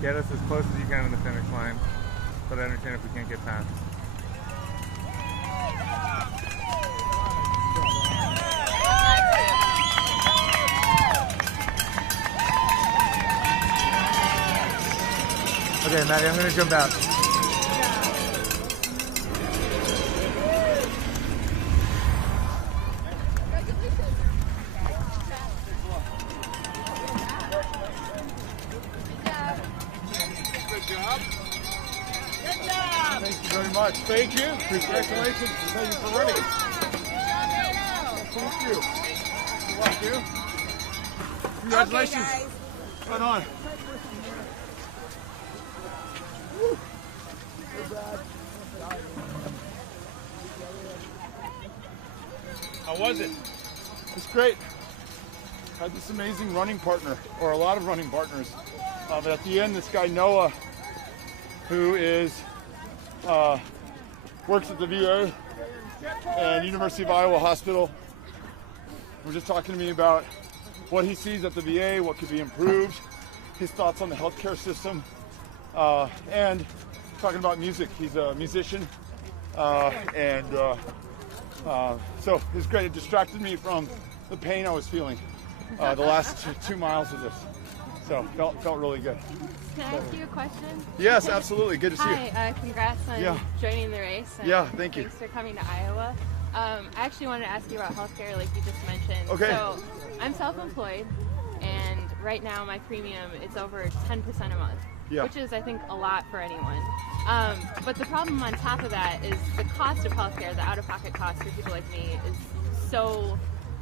Get us as close as you can to the finish line, but I understand if we can't get past. Okay, Maddie, I'm gonna jump out. Thank you very much. Thank you. Congratulations. Thank you for running. Thank you. Thank you. Congratulations. Okay, guys. Right on. How was it? It's great. Had this amazing running partner, or a lot of running partners. But at the end, this guy Noah, who works at the VA and University of Iowa Hospital, was just talking to me about what he sees at the VA, what could be improved, his thoughts on the healthcare system, and talking about music. He's a musician, so it was great. It distracted me from the pain I was feeling the last 2 miles of this. So felt really good. Can I ask you a question? Yes, absolutely. Good to see you. Hi, congrats on joining the race. And Thank you. Thanks for coming to Iowa. I actually wanted to ask you about healthcare, like you just mentioned. Okay. So I'm self-employed, and right now my premium is over 10% a month, which is, I think, a lot for anyone. But the problem on top of that is the cost of healthcare, the out-of-pocket cost for people like me, is so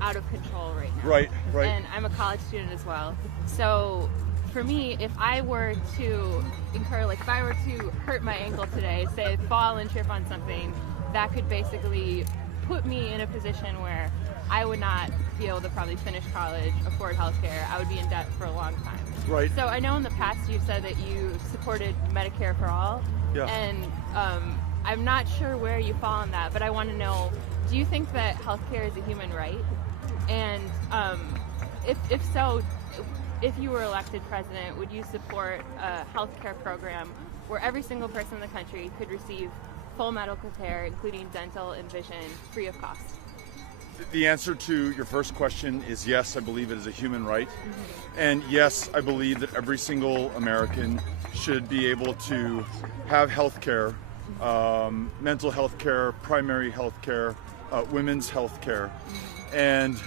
out of control right now. Right. And I'm a college student as well. So for me, if I were to incur, like if I were to hurt my ankle today, say fall and trip on something, that could basically put me in a position where I would not be able to probably finish college, afford healthcare. I would be in debt for a long time. Right. So I know in the past you've said that you supported Medicare for all. Yeah. And I'm not sure where you fall on that, but I want to know, do you think that healthcare is a human right? And if so, if you were elected president, would you support a healthcare program where every single person in the country could receive full medical care, including dental and vision, free of cost? The answer to your first question is yes, I believe it is a human right. And yes, I believe that every single American should be able to have health care, mental health care, primary health care, women's health care. And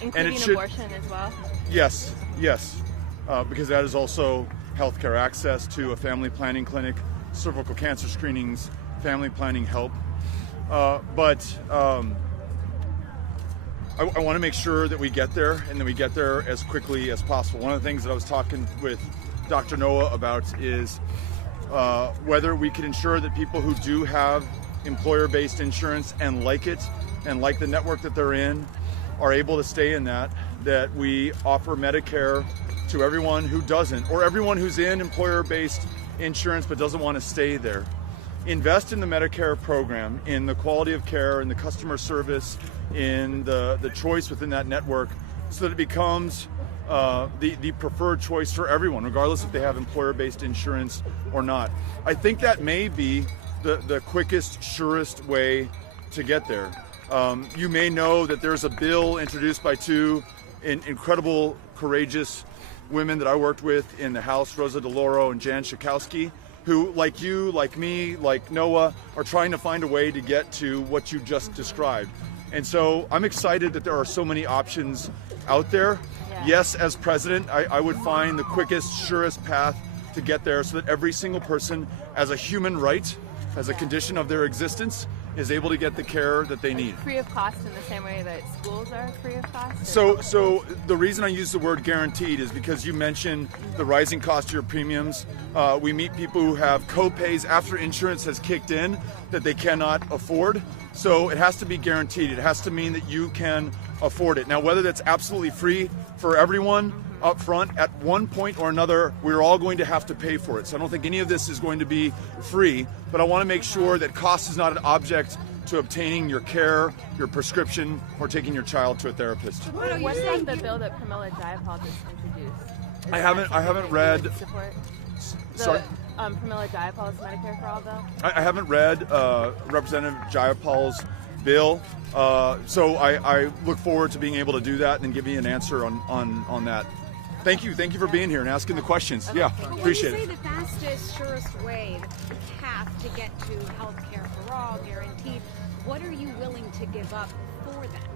including it should, abortion as well? Yes, because that is also healthcare access to a family planning clinic, cervical cancer screenings, family planning help. But I want to make sure that we get there, and that we get there as quickly as possible. One of the things that I was talking with Dr. Noah about is whether we can ensure that people who do have employer-based insurance and like it, and like the network that they're in, are able to stay in that we offer Medicare to everyone who doesn't, or everyone who's in employer-based insurance but doesn't want to stay there. Invest in the Medicare program, in the quality of care, in the customer service, in the choice within that network, so that it becomes the preferred choice for everyone, regardless if they have employer-based insurance or not. I think that may be the quickest, surest way to get there. You may know that there's a bill introduced by two incredible, courageous women that I worked with in the House, Rosa DeLauro and Jan Schakowsky, who, like you, like me, like Noah, are trying to find a way to get to what you just described. And so I'm excited that there are so many options out there. Yes, as president, I would find the quickest, surest path to get there, so that every single person, as a human right, as a condition of their existence, is able to get the care that they need. Free of cost in the same way that schools are free of cost? So the reason I use the word guaranteed is because you mentioned the rising cost of your premiums. We meet people who have co-pays after insurance has kicked in that they cannot afford. So it has to be guaranteed. It has to mean that you can afford it. Now, whether that's absolutely free for everyone up front, at one point or another, we're all going to have to pay for it. So I don't think any of this is going to be free, but I want to make sure that cost is not an object to obtaining your care, your prescription, or taking your child to a therapist. What about the bill that Pramila Jayapal just introduced? I haven't read. Sorry? Pramila Jayapal's Medicare for All bill? I haven't read Representative Jayapal's bill, so I look forward to being able to do that and give you an answer on that. Thank you for being here and asking the questions. Yeah, appreciate it. When you say the fastest, surest way, the path to get to health care for all, guaranteed, what are you willing to give up for that?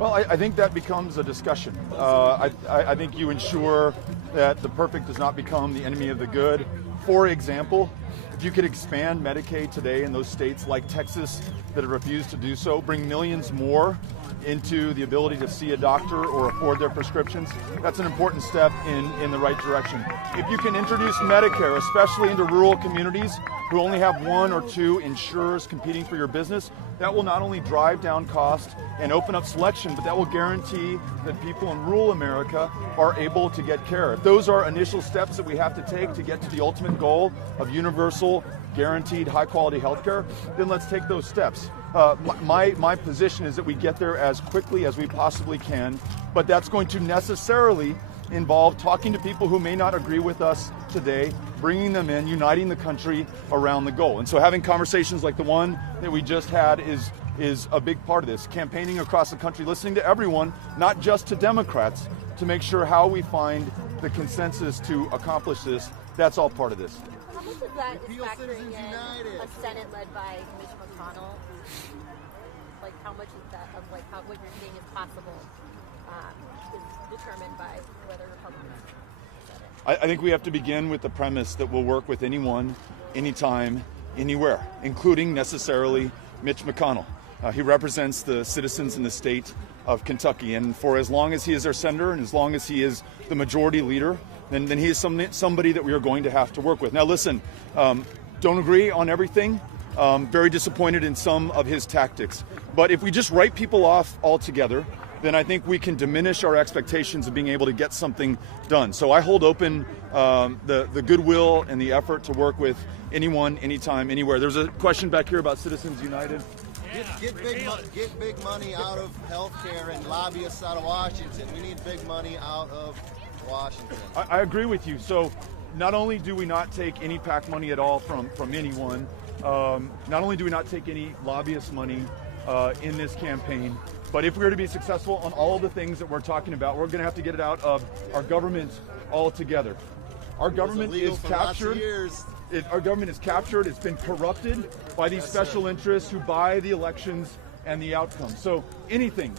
Well, I think that becomes a discussion. I think you ensure that the perfect does not become the enemy of the good. For example, if you could expand Medicaid today in those states like Texas that have refused to do so, bring millions more into the ability to see a doctor or afford their prescriptions, that's an important step in the right direction. If you can introduce Medicare, especially into rural communities who only have one or two insurers competing for your business, that will not only drive down cost and open up selection, but that will guarantee that people in rural America are able to get care. If those are initial steps that we have to take to get to the ultimate goal of universal, guaranteed, high-quality health care, then let's take those steps. My position is that we get there as quickly as we possibly can, but that's going to necessarily involve talking to people who may not agree with us today, bringing them in, uniting the country around the goal. And so having conversations like the one that we just had is a big part of this. Campaigning across the country, listening to everyone, not just to Democrats, to make sure how we find the consensus to accomplish this. That's all part of this. How much of that is factoring in a Senate led by Mitch McConnell? Like how much is that of like what you're seeing is possible is determined by whether Republicans said it? I think we have to begin with the premise that we'll work with anyone, anytime, anywhere, including necessarily Mitch McConnell. He represents the citizens in the state of Kentucky, and for as long as he is our senator and as long as he is the majority leader, then he is somebody that we are going to have to work with. Now listen, don't agree on everything. Very disappointed in some of his tactics. But if we just write people off altogether, then I think we can diminish our expectations of being able to get something done. So I hold open the goodwill and the effort to work with anyone, anytime, anywhere. There's a question back here about Citizens United. Get big money out of healthcare and lobbyists out of Washington. We need big money out of Washington. I agree with you. So not only do we not take any PAC money at all from anyone, not only do we not take any lobbyist money in this campaign, but if we're to be successful on all the things that we're talking about, we're going to have to get it out of our government altogether. Our government is captured. Our government is captured. It's been corrupted by these special interests who buy the elections and the outcomes. So anything,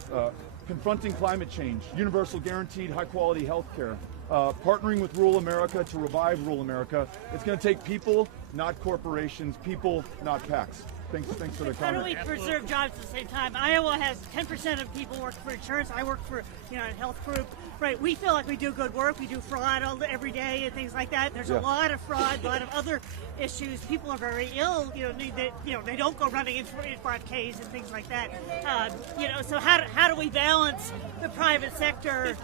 confronting climate change, universal guaranteed high quality health care, partnering with rural America to revive rural America, it's going to take people, not corporations, people, not PACs. Thanks for the comment. How do we preserve jobs at the same time? Iowa has 10% of people work for insurance. I work for a health group. Right, we feel like we do good work. We do fraud every day and things like that. There's a lot of fraud, a lot of other issues. People are very ill. They don't go running in 5Ks and things like that. So how do we balance the private sector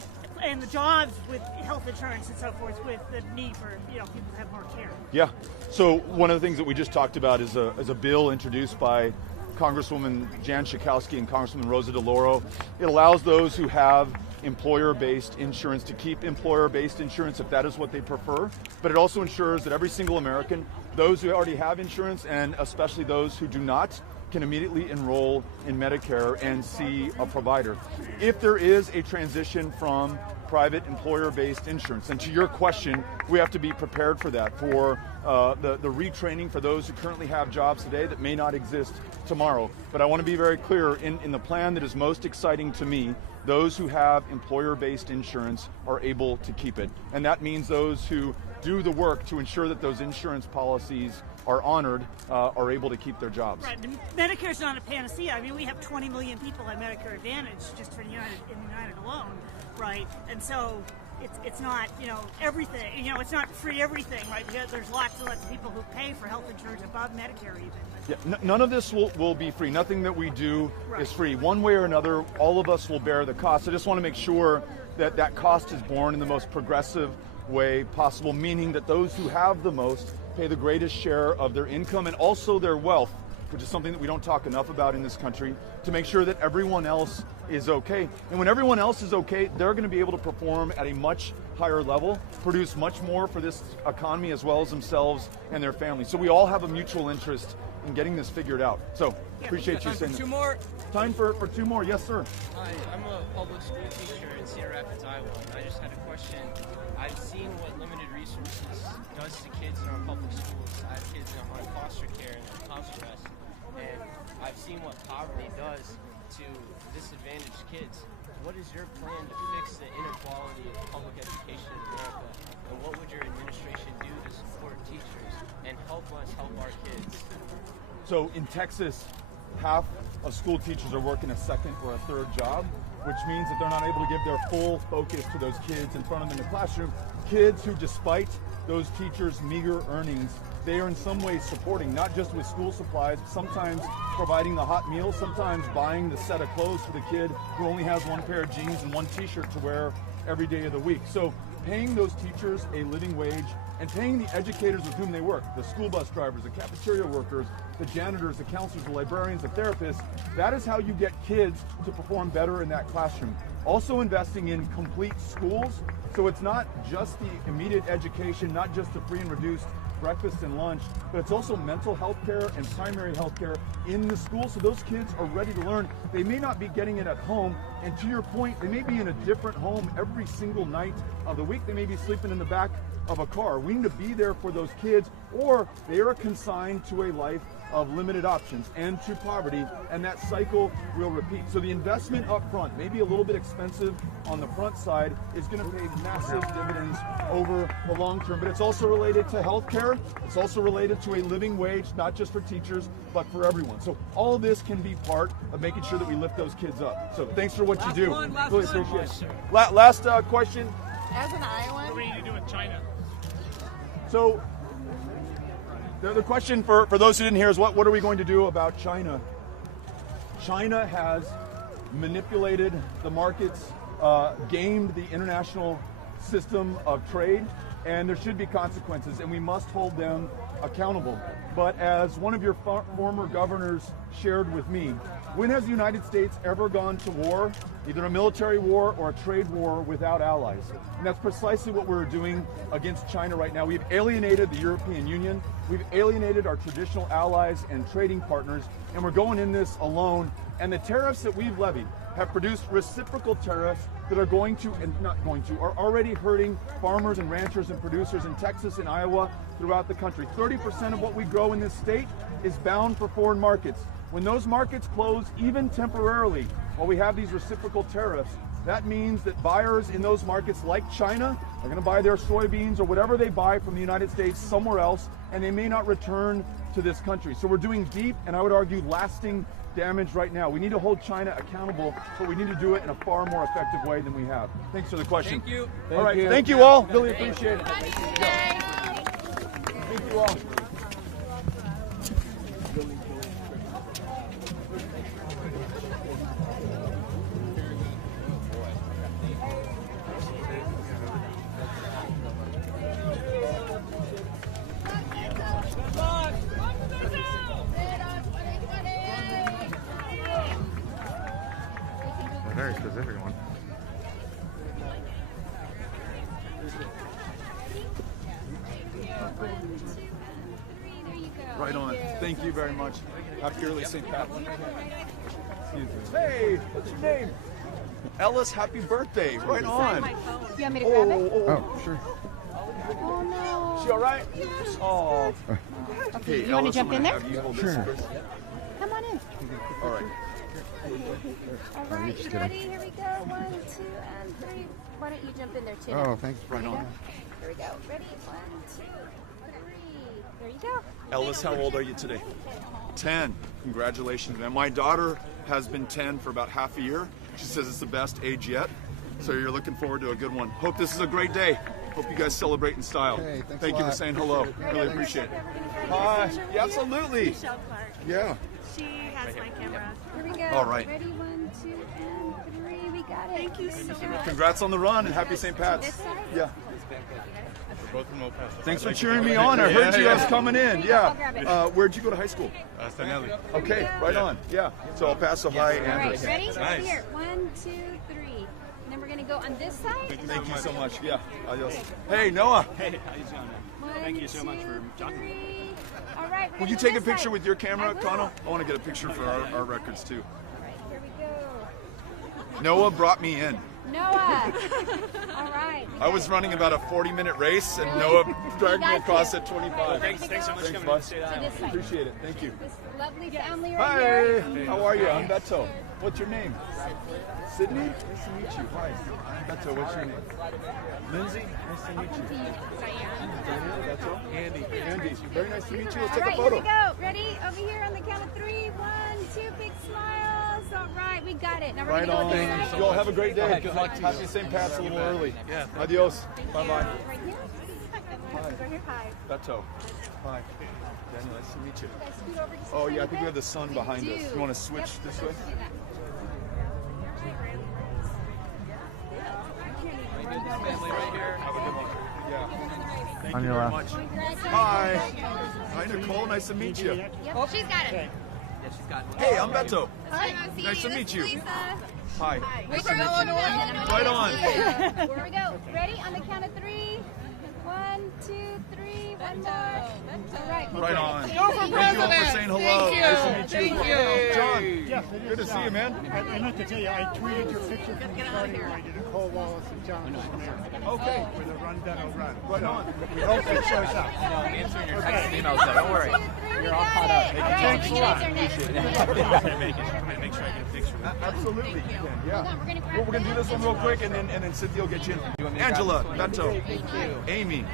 and the jobs with health insurance and so forth with the need for people to have more care? Yeah. So one of the things that we just talked about is a bill introduced by Congresswoman Jan Schakowsky and Congresswoman Rosa DeLauro. It allows those who have employer-based insurance to keep employer-based insurance if that is what they prefer, but it also ensures that every single American, those who already have insurance and especially those who do not, can immediately enroll in Medicare and see a provider. If there is a transition from private employer-based insurance, and to your question, we have to be prepared for that, for the retraining for those who currently have jobs today that may not exist tomorrow. But I want to be very clear, in the plan that is most exciting to me, those who have employer-based insurance are able to keep it. And that means those who do the work to ensure that those insurance policies are honored, are able to keep their jobs. Right. Medicare's not a panacea. I mean, we have 20 million people on Medicare Advantage just for United alone, right? And so it's not, everything. It's not free everything, right? Because there's lots and lots of people who pay for health insurance above Medicare even. Yeah, none of this will be free. Nothing that we do is free. One way or another, all of us will bear the cost. I just want to make sure that that cost is borne in the most progressive way possible, meaning that those who have the most pay the greatest share of their income and also their wealth which is something that we don't talk enough about in this country, to make sure that everyone else is okay. And when everyone else is okay, they're going to be able to perform at a much higher level, produce much more for this economy as well as themselves and their families. So we all have a mutual interest in getting this figured out. So appreciate you saying that. Two more. Time for two more. Yes, sir. Hi, I'm a public school teacher in Cedar Rapids, Iowa, and I just had a question. I've seen what limited resources does to kids in our public schools. I have kids on foster care and house arrest, and I've seen what poverty does to disadvantaged kids. What is your plan to fix the inequality of public education in America, and what would your administration do to support teachers and help us help our kids? So in Texas, half of school teachers are working a second or a third job, which means that they're not able to give their full focus to those kids in front of them in the classroom. Kids who, despite those teachers' meager earnings, they are in some ways supporting, not just with school supplies, sometimes providing the hot meal, sometimes buying the set of clothes for the kid who only has one pair of jeans and one t-shirt to wear every day of the week. So paying those teachers a living wage and paying the educators with whom they work, the school bus drivers, the cafeteria workers, the janitors, the counselors, the librarians, the therapists, that is how you get kids to perform better in that classroom. Also investing in complete schools, so it's not just the immediate education, not just the free and reduced breakfast and lunch, but it's also mental health care and primary health care in the school, so those kids are ready to learn. They may not be getting it at home, and to your point, they may be in a different home every single night of the week. They may be sleeping in the back of a car. We need to be there for those kids, or they are consigned to a life of limited options and to poverty, and that cycle will repeat. So the investment up front, maybe a little bit expensive on the front side, is going to pay massive dividends over the long term. But it's also related to healthcare. It's also related to a living wage, not just for teachers, but for everyone. So all of this can be part of making sure that we lift those kids up. So thanks for what you do. Really appreciate it. Last question. As an Iowan, What do we need to do with China? So the question for those who didn't hear is what are we going to do about China? China has manipulated the markets, gamed the international system of trade, and there should be consequences, and we must hold them accountable. But as one of your former governors shared with me, when has the United States ever gone to war, either a military war or a trade war, without allies? And that's precisely what we're doing against China right now. We've alienated the European Union, we've alienated our traditional allies and trading partners, and we're going in this alone. And the tariffs that we've levied have produced reciprocal tariffs that are are already hurting farmers and ranchers and producers in Texas and Iowa, throughout the country. 30% of what we grow in this state is bound for foreign markets. When those markets close, even temporarily, while we have these reciprocal tariffs, that means that buyers in those markets, like China, are going to buy their soybeans or whatever they buy from the United States somewhere else, and they may not return to this country. So we're doing deep, and I would argue lasting, damage right now. We need to hold China accountable, but we need to do it in a far more effective way than we have. Thanks for the question. Thank you. All right, thank you all. Really appreciate it. Thank you all. A very specific one. Right on. Thank you very much. Happy early St. Pat. Hey, what's your name? Ellis, happy birthday. Right on. You want me to grab it? Oh, sure. Oh no. She all right? Oh. Okay, Hey, you want Ellis, to jump I'm in gonna there? have you hold Sure. this. Come on in. All right. All right, you ready? Here we go. 1, 2, and 3. Why don't you jump in there too? Oh, thanks. Right on. Here we go. Ready? 1, 2, 3. There you go. Ellis, how old are you today? 10. Congratulations, man. My daughter has been 10 for about half a year. She says it's the best age yet. So you're looking forward to a good one. Hope this is a great day. Hope you guys celebrate in style. Hey, thanks Thank a you for lot. saying hello. Really appreciate it. Hi. Yeah, absolutely. Michelle Clark. Yeah. She has my camera. Here we go. All right. Ready? 1, 2, and 3. We got it. Thank you so much. Congrats on the run and happy St. Pat's. This side? Yeah. Both from El Paso. Thanks for cheering me on. I heard you guys coming in. Yeah. Where'd you go to high school? Stanelli. Okay, right on. Yeah. So El Paso High. All right, Andrews. ready? Nice. Here, 1, 2, 3. And then we're gonna go on this side. Thank you so much. Yeah. Adios. Hey, Noah. Hey, how you doing, man? Thank you so much for talking to me. All right. Will you take a picture with your camera, Connell? I want to get a picture for our records too. All right, here we go. Noah brought me in. Noah. All right. I was running about a 40-minute race, and Noah dragged me across at 25. Thanks so much for coming bud. to say that. To this side. Appreciate it. Thank you. This lovely family right Hi. here. How are you? I'm Beto. What's your name? Sydney? Nice to meet you. Hi. Beto, what's your name? Lindsay? Nice to meet you. Diane. Beto? Andy. Very nice to meet you. Let's All take right, a here photo. we go. Ready? Over here on the count of 3. 1, 2, big smiles. All right, we got it. Now we're Right gonna go on. with this side. You all have a great day. Good luck to you. Happy St. Pat's a little early. Adios. Bye-bye. Right here. Go here. Hi. Beto. Hi. Daniel, nice to meet you. Guys, scoot over just a Oh, yeah, I tiny think we have bit. the sun behind We us. do. You want to switch Yep, this way? let's do that. Family right here. Have a good one. Yeah. Thank On you your very left. much. Hi. Hi, Nicole. Nice to meet you. Yep, she's got it. Yeah, she's got it. Hey, I'm Beto. Hi. Nice to meet you. Lisa. Hi. Wait for Illinois. Right on. Here we go. Ready? On the count of 3. 1, 2, 3. One more. All right. Right on. Thank Thank you all for saying hello. Nice to meet you. John. Yes, Good to see you, man. I meant to tell you, I tweeted your picture from the starting line to Nicole Wallace and John there. Okay. With a run, Beto, run. Right on. We hope it shows up. I'm answering your text and emails, so don't worry. You're all caught up. All right, Thanks a you lot. guys are next. Make sure I get a picture. Absolutely. You can. Yeah. Hold on, we're gonna grab Well, we're gonna do this one real quick, and then Cynthia will get you in. Angela, Beto, Amy.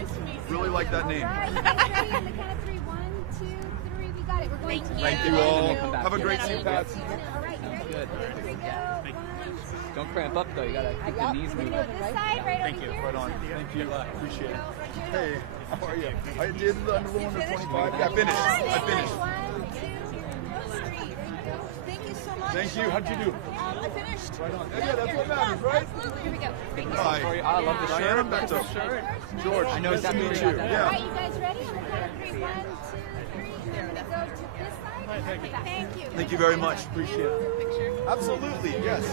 Really like that name. All right, you guys ready? On the count of 3. 1, 2, 3. We got it. We're going to Thank you all. Have a great St. Pat's. All right, you ready? Good. Here we go. 1, 2. Don't cramp up though. You gotta keep the knees We're moving. gonna go this side, right over here. Right on. Thank you. Appreciate it. Hey, how are you? I did the under 25. Yeah, I finished. I finished. 1, 2, 3. Thank you so much. Thank you. How'd you do? I finished. Right on. Yeah, that's what matters, right? Absolutely. Here we go. Hi. I love the shirt. I'm Beto. George, I know nice to exactly meet where you. you got that. All Yeah. right, you guys ready? On the count of 3. 1, 2, 3. We're gonna go to this side. Thank you. Thank you very much. Appreciate it. Absolutely. Yes.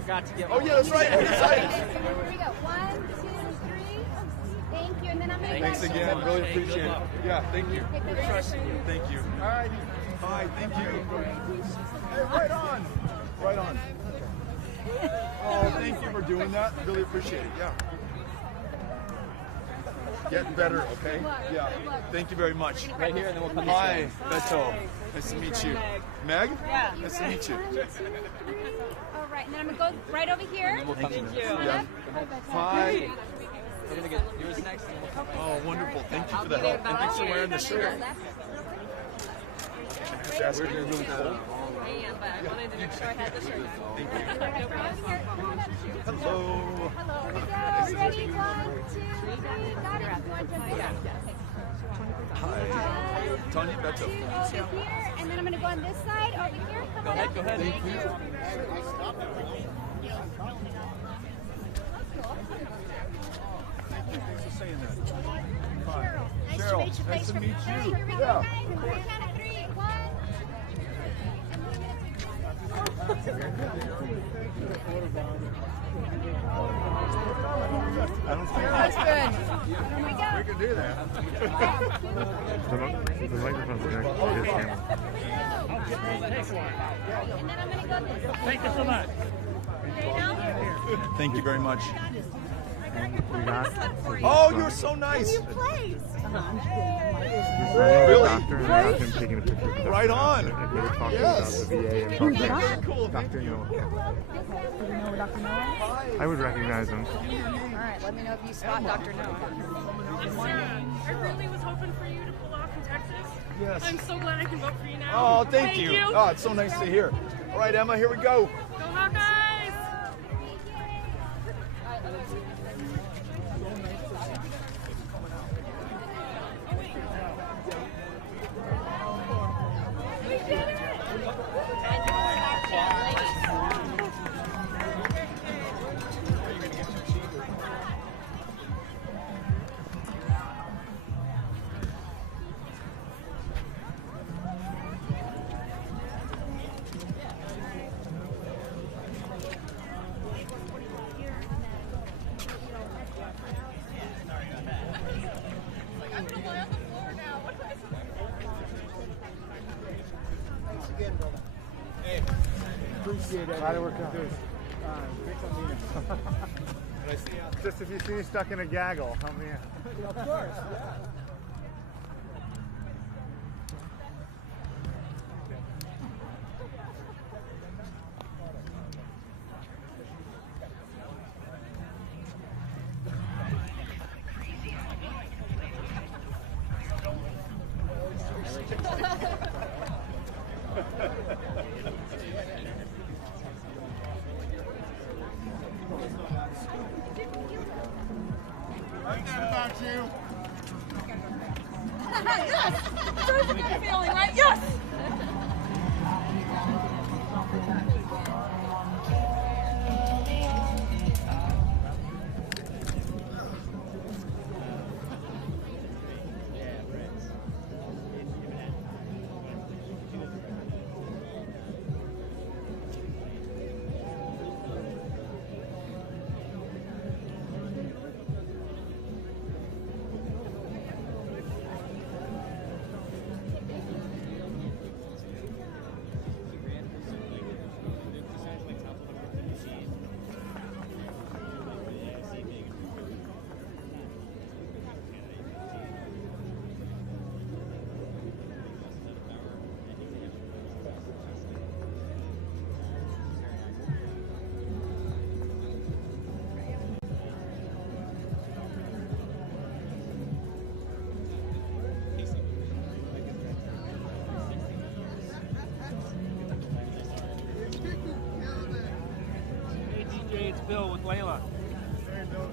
Forgot to get. Oh yeah, that's right. I'm excited. Here we go. 1, 2, 3. Thank you. And then I'm gonna Thanks grab again. Really appreciate it. Yeah. Thank you. Take pictures. Thank you. All right. Hi. Thank you. Hey, right on. Right on. Oh, thank you for doing that. Really appreciate it. Yeah. Getting better, okay? Yeah. Thank you very much. Right here, and then we'll come. Hi, Beto. Nice to meet you. Meg? Yeah. Nice to meet you. All right, and then I'm gonna go right over here. We'll come. Yeah. Hi. We're gonna get yours next. And we'll come. Oh, wonderful. Thank you for the help. And thanks for wearing the shirt. Just ask if you're really cold. I am, but I wanted to make sure I had the shirt. Thank you. Hello. Hello. Here we go. Ready? 1, 2, 3. Got it. You want to jump in? Hi. Tanya Beto. Over here, and then I'm gonna go on this side. Over here. Come Go on ahead. up. Go ahead. Thank you. Thanks for saying that. Hi. Cheryl, nice to meet you. Here we go, Yeah. guys. On the count of 3. 1. I don't think Husband. Here we go. we can do that. The microphone's connected to his camera. And then I'm gonna go this way. Thank you so much. Okay, now. Thank you very much. We got Oh, you're so nice. Place. Really? Doctor and I have him taking a picture of the Right on. and they were talking Yes. about the VA and Very talking cool. Dr. Noah. I would recognize him. All right, let me know if you spot Dr. Noah. I really was hoping for you to pull off in Texas. Yes. I'm so glad I can vote for you now. Oh, thank you. Oh, it's so nice to hear. All right, Emma, here we go. Go Hawkeyes! Appreciate it. Glad to work with you. Thanks on being Just if you see me stuck in a gaggle, help me out. Of course, yeah. Like that about you. Yes! That's a good feeling, right? Yes! Hey DJ, it's Bill with Layla. Hey, Bill,